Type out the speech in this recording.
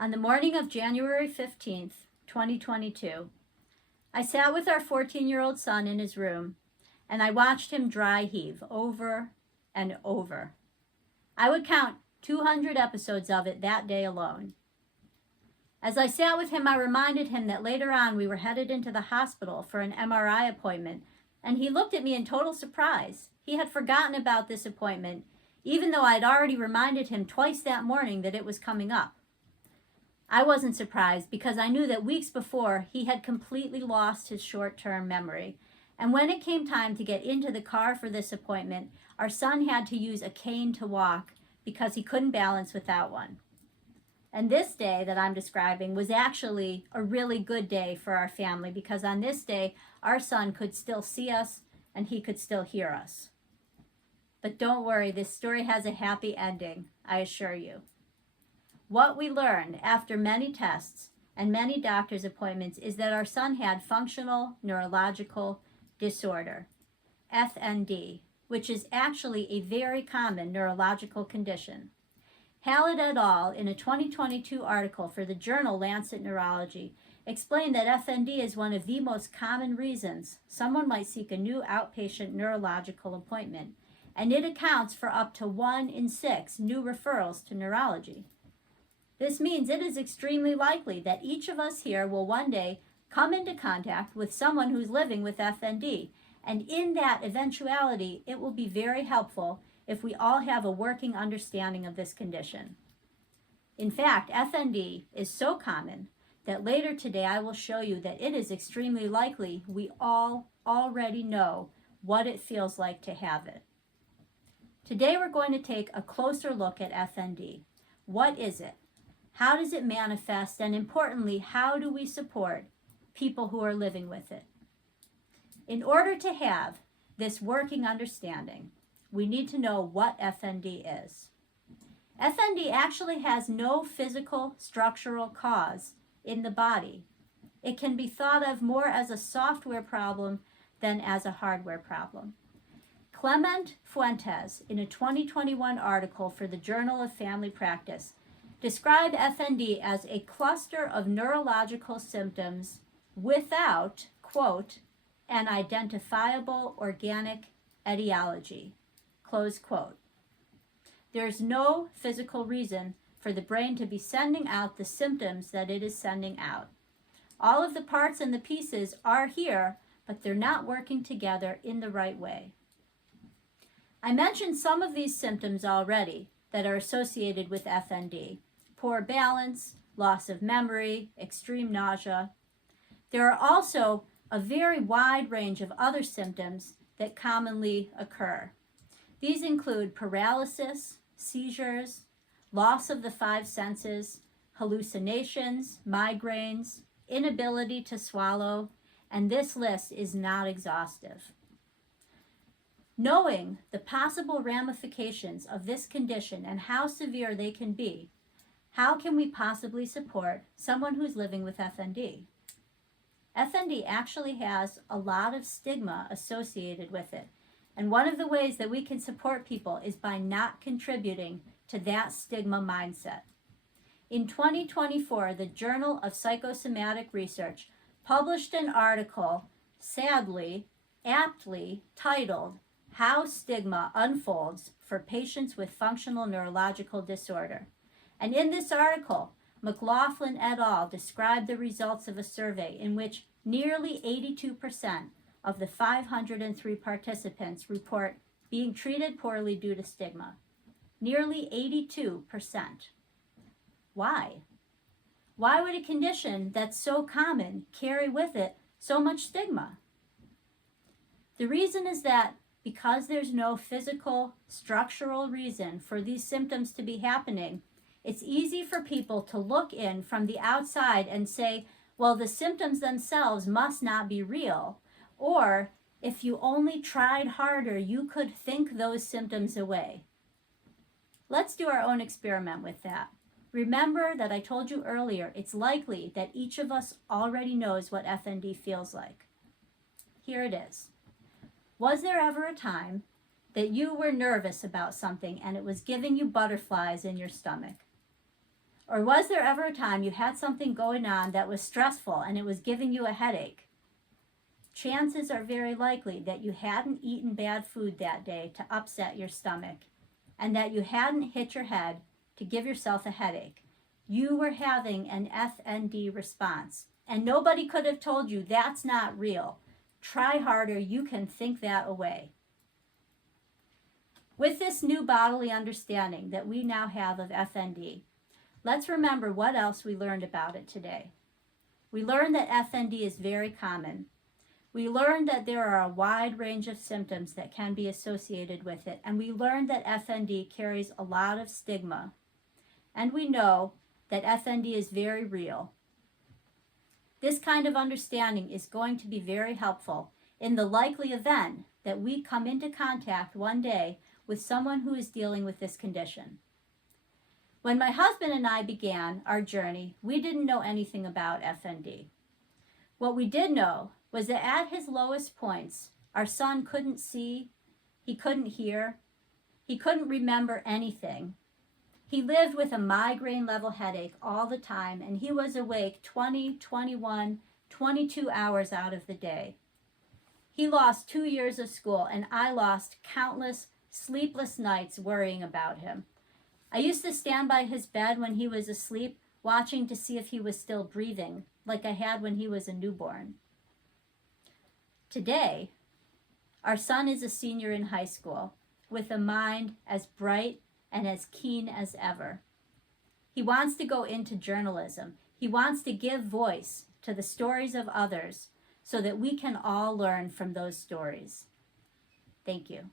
On the morning of January 15th, 2022, I sat with our 14-year-old son in his room, and I watched him dry heave over and over. I would count 200 episodes of it that day alone. As I sat with him, I reminded him that later on we were headed into the hospital for an MRI appointment, and he looked at me in total surprise. He had forgotten about this appointment, even though I had already reminded him twice that morning that it was coming up. I wasn't surprised because I knew that weeks before he had completely lost his short-term memory. And when it came time to get into the car for this appointment, our son had to use a cane to walk because he couldn't balance without one. And this day that I'm describing was actually a really good day for our family because on this day, our son could still see us and he could still hear us. But don't worry, this story has a happy ending, I assure you. What we learned after many tests and many doctor's appointments is that our son had functional neurological disorder, FND, which is actually a very common neurological condition. Hallett et al. In a 2022 article for the journal Lancet Neurology explained that FND is one of the most common reasons someone might seek a new outpatient neurological appointment, and it accounts for up to 1 in 6 new referrals to neurology. This means it is extremely likely that each of us here will one day come into contact with someone who's living with FND, and in that eventuality, it will be very helpful if we all have a working understanding of this condition. In fact, FND is so common that later today I will show you that it is extremely likely we all already know what it feels like to have it. Today we're going to take a closer look at FND. What is it? How does it manifest? And importantly, how do we support people who are living with it? In order to have this working understanding, we need to know what FND is. FND actually has no physical structural cause in the body. It can be thought of more as a software problem than as a hardware problem. Clement Fuentes, in a 2021 article for the Journal of Family Practice, described FND as a cluster of neurological symptoms without, quote, an identifiable organic etiology, close quote. There's no physical reason for the brain to be sending out the symptoms that it is sending out. All of the parts and the pieces are here, but they're not working together in the right way. I mentioned some of these symptoms already that are associated with FND. Poor balance, loss of memory, extreme nausea. There are also a very wide range of other symptoms that commonly occur. These include paralysis, seizures, loss of the 5 senses, hallucinations, migraines, inability to swallow, and this list is not exhaustive. Knowing the possible ramifications of this condition and how severe they can be, how can we possibly support someone who's living with FND? FND actually has a lot of stigma associated with it. And one of the ways that we can support people is by not contributing to that stigma mindset. In 2024, the Journal of Psychosomatic Research published an article, sadly, aptly titled, How Stigma Unfolds for Patients with Functional Neurological Disorder. And in this article, McLaughlin et al. Described the results of a survey in which nearly 82% of the 503 participants report being treated poorly due to stigma. Nearly 82%. Why? Why would a condition that's so common carry with it so much stigma? The reason is that because there's no physical, structural reason for these symptoms to be happening, it's easy for people to look in from the outside and say, well, the symptoms themselves must not be real. Or, if you only tried harder, you could think those symptoms away. Let's do our own experiment with that. Remember that I told you earlier, it's likely that each of us already knows what FND feels like. Here it is. Was there ever a time that you were nervous about something and it was giving you butterflies in your stomach? Or was there ever a time you had something going on that was stressful and it was giving you a headache? Chances are very likely that you hadn't eaten bad food that day to upset your stomach, and that you hadn't hit your head to give yourself a headache. You were having an FND response, and nobody could have told you that's not real. Try harder, you can think that away. With this new bodily understanding that we now have of FND, let's remember what else we learned about it today. We learned that FND is very common. We learned that there are a wide range of symptoms that can be associated with it, and we learned that FND carries a lot of stigma. And we know that FND is very real. This kind of understanding is going to be very helpful in the likely event that we come into contact one day with someone who is dealing with this condition. When my husband and I began our journey, we didn't know anything about FND. What we did know was that at his lowest points, our son couldn't see, he couldn't hear, he couldn't remember anything. He lived with a migraine-level headache all the time, and he was awake 20, 21, 22 hours out of the day. He lost 2 years of school, and I lost countless sleepless nights worrying about him. I used to stand by his bed when he was asleep, watching to see if he was still breathing, like I had when he was a newborn. Today, our son is a senior in high school with a mind as bright and as keen as ever. He wants to go into journalism. He wants to give voice to the stories of others so that we can all learn from those stories. Thank you.